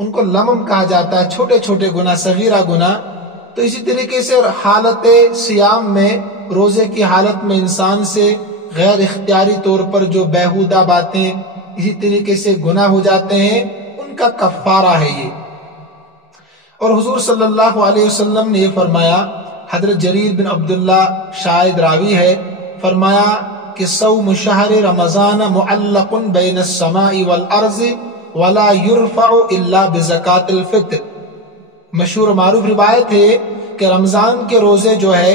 ان کو لمم کہا جاتا ہے، چھوٹے چھوٹے گناہ، صغیرہ گناہ۔ تو اسی طریقے سے حالت صیام میں، روزے کی حالت میں انسان سے غیر اختیاری طور پر جو بیہودہ باتیں اسی طریقے سے گناہ ہو جاتے ہیں، ان کا کفارہ ہے یہ۔ اور حضور صلی اللہ علیہ وسلم نے یہ فرمایا، حضرت جریر بن عبداللہ شاہد راوی ہے، فرمایا کہ صوم شہر رمضان معلق بین السماء والارض ولا يرفع الا بزکاۃ الفطر۔ مشہور معروف روایت ہے کہ رمضان کے روزے جو ہے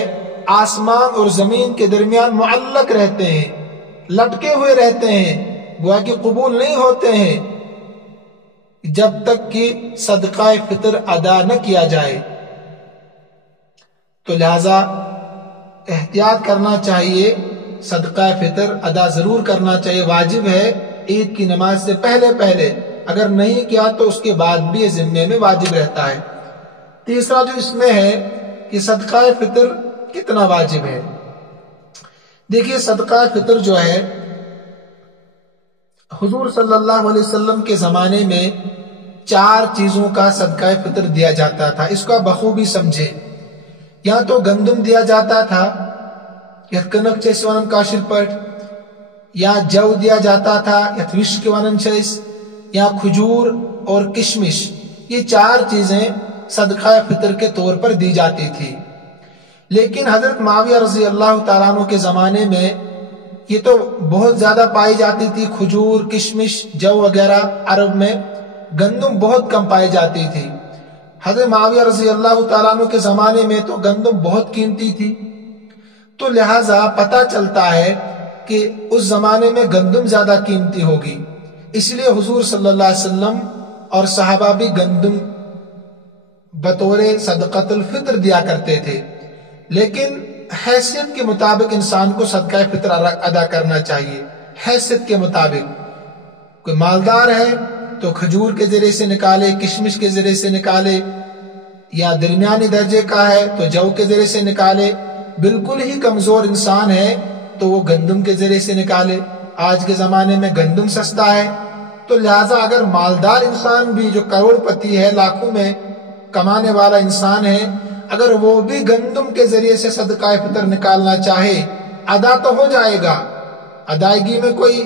آسمان اور زمین کے درمیان معلق رہتے ہیں، لٹکے ہوئے رہتے ہیں، گویا کہ قبول نہیں ہوتے ہیں جب تک کہ صدقہ فطر ادا نہ کیا جائے۔ تو لہذا احتیاط کرنا چاہیے، صدقہ فطر ادا ضرور کرنا چاہیے، واجب ہے عید کی نماز سے پہلے، اگر نہیں کیا تو اس کے بعد بھی یہ ذمے میں واجب رہتا ہے۔ تیسرا جو اس میں ہے کہ صدقہ فطر کتنا واجب ہے۔ دیکھیے صدقہ فطر جو ہے حضور صلی اللہ علیہ وسلم کے زمانے میں 4 چیزوں کا صدقہ فطر دیا جاتا تھا، اس کو بخوبی سمجھے۔ یا تو گندم دیا جاتا تھا، یا کنک چیس ونن کاشر پٹ، یا جو دیا جاتا تھا، یا وش کے ونن چیس، یا کھجور اور کشمش۔ یہ 4 چیزیں صدقہ فطر کے طور پر دی جاتی تھی۔ لیکن حضرت معاویہ رضی اللہ تعالیٰ عنہ کے زمانے میں یہ تو بہت زیادہ پائی جاتی تھی، کھجور، کشمش، جو وغیرہ عرب میں، گندم بہت کم پائی جاتی تھی۔ حضرت معاویہ رضی اللہ تعالیٰ عنہ کے زمانے میں تو گندم بہت قیمتی تھی، تو لہٰذا پتہ چلتا ہے کہ اس زمانے میں گندم زیادہ قیمتی ہوگی، اس لیے حضور صلی اللہ علیہ وسلم اور صحابہ بھی گندم بطور صدقۃ الفطر دیا کرتے تھے۔ لیکن حیثیت کے مطابق انسان کو صدقہ فطر ادا کرنا چاہیے، حیثیت کے مطابق۔ کوئی مالدار ہے تو کھجور کے ذریعے سے نکالے، کشمش کے ذریعے سے نکالے، یا درمیانی درجے کا ہے تو جو کے ذریعے سے نکالے، بالکل ہی کمزور انسان ہے تو وہ گندم کے ذریعے سے نکالے۔ آج کے زمانے میں گندم سستا ہے، تو لہٰذا اگر مالدار انسان بھی جو کروڑ پتی ہے، لاکھوں میں کمانے والا انسان ہے، اگر وہ بھی گندم کے ذریعے سے صدقہ فطر نکالنا چاہے، ادا تو ہو جائے گا، ادائیگی میں کوئی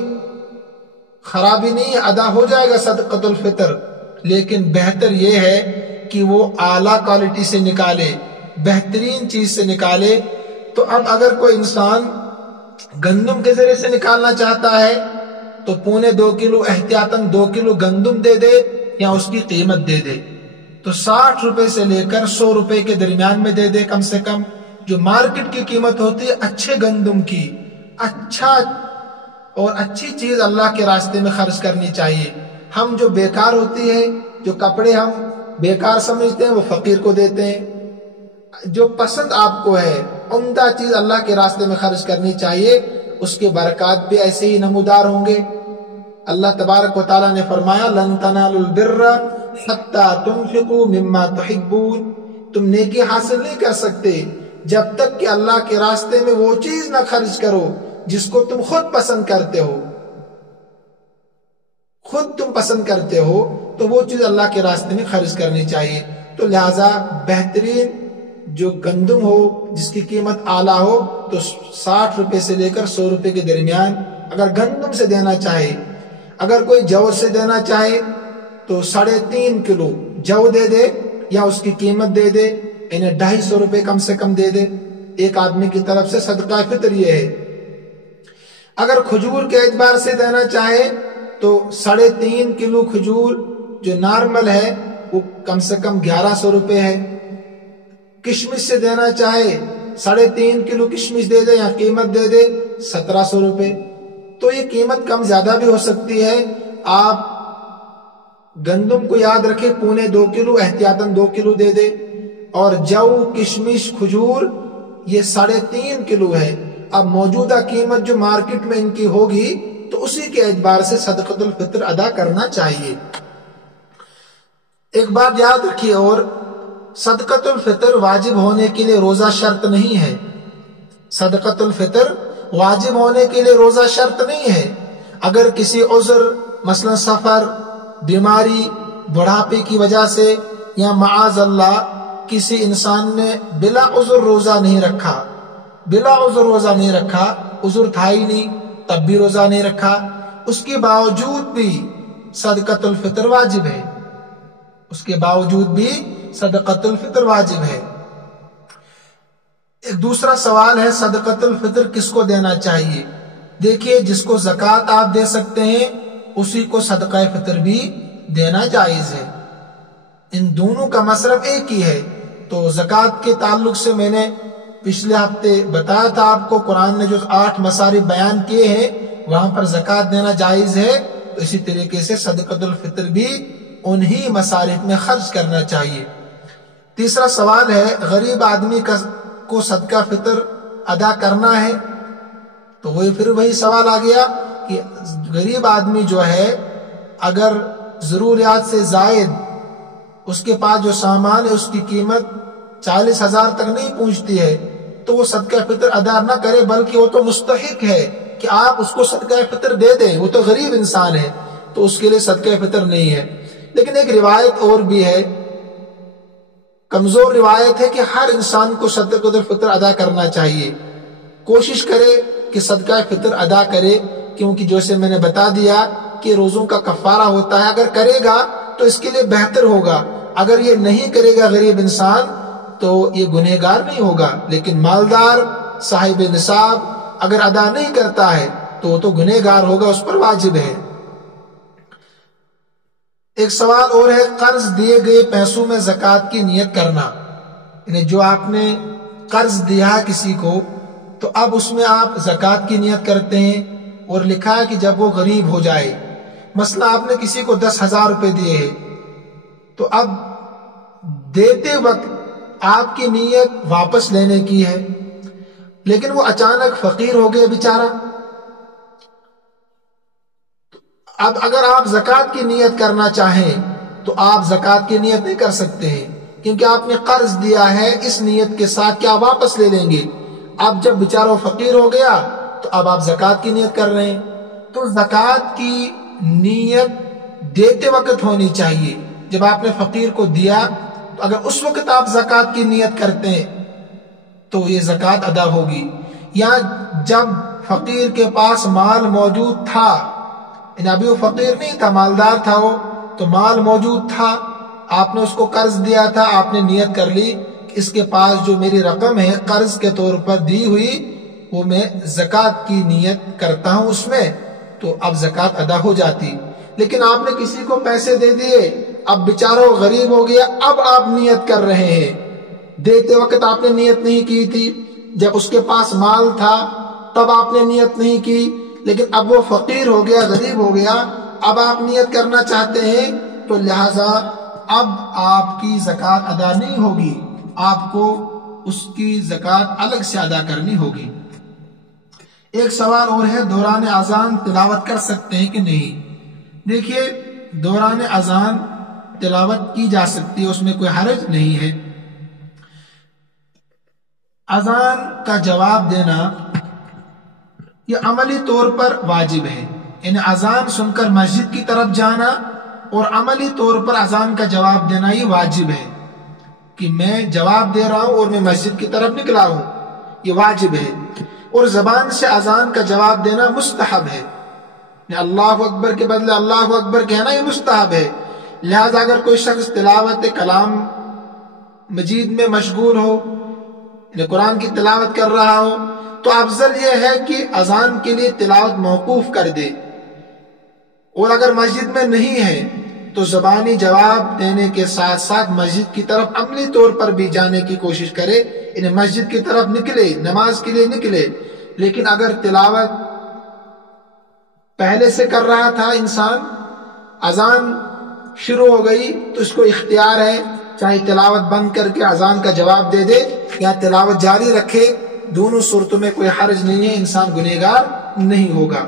خرابی نہیں ہے، ادا ہو جائے گا صدقۃ الفطر، لیکن بہتر یہ ہے کہ وہ اعلیٰ کوالٹی سے نکالے، بہترین چیز سے نکالے۔ تو اب اگر کوئی انسان گندم کے ذریعے سے نکالنا چاہتا ہے تو 2.25 کلو احتیاطاً 2 کلو گندم دے دے یا اس کی قیمت دے دے، تو 60 روپے سے لے کر 100 روپے کے درمیان میں دے دے کم سے کم، جو مارکیٹ کی قیمت ہوتی ہے اچھے گندم کی۔ اچھا اور اچھی چیز اللہ کے راستے میں خرچ کرنی چاہیے۔ ہم جو بیکار ہوتی ہے، جو کپڑے ہم بیکار سمجھتے ہیں، وہ فقیر کو دیتے ہیں۔ جو پسند آپ کو ہے، عمدہ چیز اللہ کے راستے میں خرچ کرنی چاہیے، اس کے برکات بھی ایسے ہی نمودار ہوں گے۔ اللہ تبارک و تعالیٰ نے فرمایا لن تنالوا البر حتی تنفقوا مما تحبون، تم نیکی حاصل نہیں کر سکتے جب تک کہ اللہ کے راستے میں وہ چیز نہ خرچ کرو جس کو تم خود پسند کرتے ہو۔ خود تم پسند کرتے ہو تو وہ چیز اللہ کے راستے میں خرچ کرنی چاہیے۔ تو لہٰذا بہترین جو گندم ہو جس کی قیمت اعلیٰ ہو تو 60 روپے سے لے کر 100 روپے کے درمیان اگر گندم سے دینا چاہے، اگر کوئی جو سے دینا چاہے تو 3.5 کلو جو دے دے یا اس کی قیمت دے دے، انہیں 250 روپے کم سے کم دے دے، ایک آدمی کی طرف سے صدقہ فطر یہ ہے۔ اگر کھجور کے اعتبار سے دینا چاہے تو 3.5 کلو کھجور جو نارمل ہے وہ کم سے کم 1100 روپے ہے۔ کشمش سے دینا چاہے 3.5 کلو کشمش دے دے یا قیمت دے دے 1700 روپے۔ تو یہ قیمت کم زیادہ بھی ہو سکتی ہے۔ آپ گندم کو یاد رکھے 2.25 کلو احتیاطاً 2 کلو دے دے، اور جو، کشمش، کھجور یہ 3.5 کلو ہے۔ اب موجودہ قیمت جو مارکیٹ میں ان کی ہوگی تو اسی کے اعتبار سے صدقۃ الفطر ادا کرنا چاہیے۔ ایک بات یاد رکھیے، اور صدقۃ الفطر واجب ہونے کے لیے روزہ شرط نہیں ہے۔ صدقۃ الفطر واجب ہونے کے لیے روزہ شرط نہیں ہے۔ اگر کسی عذر، مثلا سفر، بیماری بڑھاپے کی وجہ سے یا معاذ اللہ کسی انسان نے بلا عذر روزہ نہیں رکھا، بلا عذر روزہ نہیں رکھا، عذر تھا ہی نہیں تب بھی روزہ نہیں رکھا، اس کے باوجود بھی صدقۃ الفطر واجب ہے، اس کے باوجود بھی صدقۃ الفطر واجب ہے۔ ایک دوسرا سوال ہے صدقۃ الفطر کس کو دینا چاہیے؟ دیکھیے، جس کو زکوٰۃ آپ دے سکتے ہیں اسی کو صدقہ فطر بھی دینا جائز ہے، ان دونوں کا مصرف ایک ہی ہے۔ تو زکوٰۃ کے تعلق سے میں نے پچھلے ہفتے بتایا تھا آپ کو، قرآن نے جو 8 مصارف بیان کیے ہیں وہاں پر زکوٰۃ دینا جائز ہے، تو اسی طریقے سے صدقۃ الفطر بھی انہی مصارف میں خرچ کرنا چاہیے۔ تیسرا سوال ہے غریب آدمی کو صدقہ فطر ادا کرنا ہے، تو وہی سوال آ گیا کہ غریب آدمی جو ہے اگر ضروریات سے زائد اس کے پاس جو سامان ہے اس کی قیمت 40,000 تک نہیں پہنچتی ہے تو وہ صدقہ فطر ادا نہ کرے، بلکہ وہ تو مستحق ہے کہ آپ اس کو صدقہ فطر دے دیں، وہ تو غریب انسان ہے تو اس کے لیے صدقہ فطر نہیں ہے۔ لیکن ایک روایت اور بھی ہے، کمزور روایت ہے کہ ہر انسان کو صدقۃ الفطر ادا کرنا چاہیے، کوشش کرے کہ صدقہ فطر ادا کرے، کیونکہ جیسے میں نے بتا دیا کہ روزوں کا کفارہ ہوتا ہے، اگر کرے گا تو اس کے لیے بہتر ہوگا، اگر یہ نہیں کرے گا غریب انسان تو یہ گنہگار نہیں ہوگا، لیکن مالدار صاحب نصاب اگر ادا نہیں کرتا ہے تو وہ تو گنہگار ہوگا، اس پر واجب ہے۔ ایک سوال اور ہے قرض دیے گئے پیسوں میں زکوٰۃ کی نیت کرنا، یعنی جو آپ نے قرض دیا کسی کو تو اب اس میں آپ زکوٰۃ کی نیت کرتے ہیں اور لکھا ہے کہ جب وہ غریب ہو جائے، مثلا آپ نے کسی کو 10,000 روپے دیے ہیں تو اب دیتے وقت آپ کی نیت واپس لینے کی ہے، لیکن وہ اچانک فقیر ہو گئے بیچارہ، اب اگر آپ زکوٰۃ کی نیت کرنا چاہیں تو آپ زکوٰۃ کی نیت نہیں کر سکتے ہیں، کیونکہ آپ نے قرض دیا ہے اس نیت کے ساتھ کہ آپ واپس لے لیں گے، اب جب بیچارہ فقیر ہو گیا تو اب آپ زکوٰۃ کی نیت کر رہے ہیں، تو زکوٰۃ کی نیت دیتے وقت ہونی چاہیے، جب آپ نے فقیر کو دیا تو اگر اس وقت آپ زکوٰۃ کی نیت کرتے ہیں تو یہ زکوٰۃ ادا ہوگی، یا جب فقیر کے پاس مال موجود تھا، یعنی ابھی وہ فقیر نہیں تھا، مالدار تھا وہ، تو مال موجود تھا، آپ نے اس کو قرض دیا تھا، آپ نے نیت کر لی کہ اس کے پاس جو میری رقم ہے قرض کے طور پر دی ہوئی وہ میں زکوٰۃ کی نیت کرتا ہوں اس میں، تو اب زکوٰۃ ادا ہو جاتی۔ لیکن آپ نے کسی کو پیسے دے دیے، اب بیچارہ وہ غریب ہو گیا، اب آپ نیت کر رہے ہیں، دیتے وقت آپ نے نیت نہیں کی تھی، جب اس کے پاس مال تھا تب آپ نے نیت نہیں کی، لیکن اب وہ فقیر ہو گیا، غریب ہو گیا، اب آپ نیت کرنا چاہتے ہیں، تو لہٰذا اب آپ کی زکوٰۃ ادا نہیں ہوگی، آپ کو اس کی زکوٰۃ الگ سے ادا کرنی ہوگی۔ ایک سوال اور ہے دوران اذان تلاوت کر سکتے ہیں کہ نہیں؟ دیکھیے، دوران اذان تلاوت کی جا سکتی ہے، اس میں کوئی حرج نہیں ہے۔ اذان کا جواب دینا یہ عملی طور پر واجب ہے، یعنی اذان سن کر مسجد کی طرف جانا اور عملی طور پر اذان کا جواب دینا یہ واجب ہے، کہ میں جواب دے رہا ہوں اور میں مسجد کی طرف نکلا ہوں، یہ واجب ہے۔ اور زبان سے اذان کا جواب دینا مستحب ہے، اللہ اکبر کے بدلے اللہ اکبر کہنا یہ مستحب ہے، لہذا اگر کوئی شخص تلاوت کلام مجید میں مشغول ہو، یعنی قرآن کی تلاوت کر رہا ہو، تو افضل یہ ہے کہ اذان کے لیے تلاوت موقوف کر دے، اور اگر مسجد میں نہیں ہے تو زبانی جواب دینے کے ساتھ ساتھ مسجد کی طرف عملی طور پر بھی جانے کی کوشش کرے، یعنی مسجد کی طرف نکلے، نماز کے لیے نکلے۔ لیکن اگر تلاوت پہلے سے کر رہا تھا انسان، اذان شروع ہو گئی تو اس کو اختیار ہے، چاہے تلاوت بند کر کے اذان کا جواب دے دے یا تلاوت جاری رکھے، دونوں صورتوں میں کوئی حرج نہیں ہے، انسان گنہگار نہیں ہوگا۔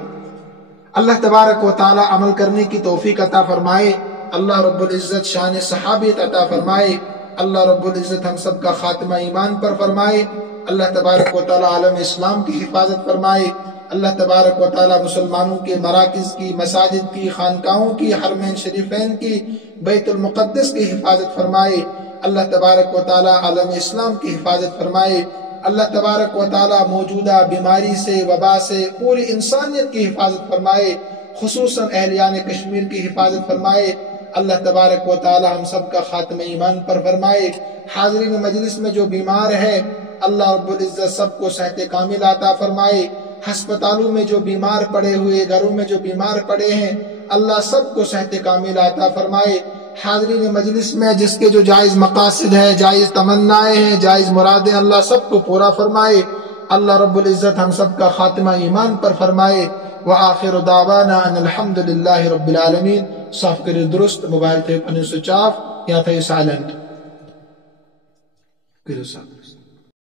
اللہ تبارک و تعالی عمل کرنے کی توفیق عطا فرمائے، اللہ رب العزت شان صحابیت عطا فرمائے، اللہ رب العزت ہم سب کا خاتمہ ایمان پر فرمائے، اللہ تبارک و تعالی عالم اسلام کی حفاظت فرمائے، اللہ تبارک و تعالی مسلمانوں کے مراکز کی، مساجد کی، خانقاہوں کی، حرمین شریفین کی، بیت المقدس کی حفاظت فرمائے۔ اللہ تبارک و تعالی عالم اسلام کی حفاظت فرمائے۔ اللہ تبارک و تعالی موجودہ بیماری سے، وبا سے پوری انسانیت کی حفاظت فرمائے، خصوصاً اہلیان کشمیر کی حفاظت فرمائے۔ اللہ تبارک و تعالی ہم سب کا خاتمہ ایمان پر فرمائے۔ حاضرین مجلس میں جو بیمار ہے اللہ رب العزت سب کو صحت کامل عطا فرمائے۔ ہسپتالوں میں جو بیمار پڑے ہوئے، گھروں میں جو بیمار پڑے ہیں اللہ سب کو صحت کامل عطا فرمائے۔ حاضرین مجلس میں جس کے جو جائز مقاصد ہے، جائز تمنائیں ہیں، جائز مرادیں اللہ سب کو پورا فرمائے۔ اللہ رب العزت ہم سب کا خاتمہ ایمان پر فرمائے۔ وآخر دعوانا ان الحمد للہ رب العالمین۔ صاف کرے درست، موبائل تھے اپنے سوئچ آف یا تھے سائلنٹ کرو صاحب۔